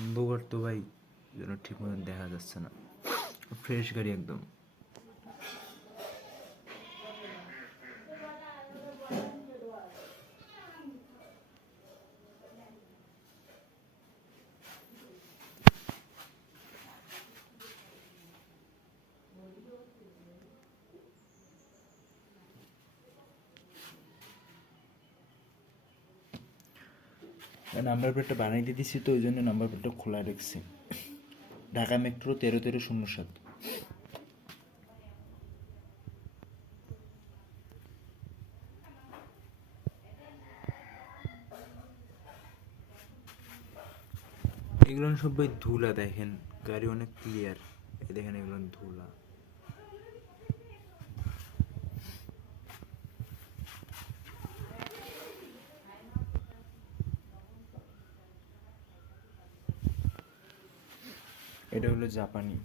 অন্ধকার তো ভাই, যেন ঠিক মতো দেখা যাচ্ছে না। ফ্রেশ গাড়ি একদম। নাম্বার প্লেটটা বানাই দিয়ে দিছি তো ওই জন্য নাম্বার প্লেটটা খোলা রেখেছি। ঢাকা মেট্রো 13-13-07। এগুলো সব ভাই ধুলা, দেখেন গাড়ি অনেক ক্লিয়ার, এই দেখেন এগুলো ধুলা। এটা হলো জাপানি।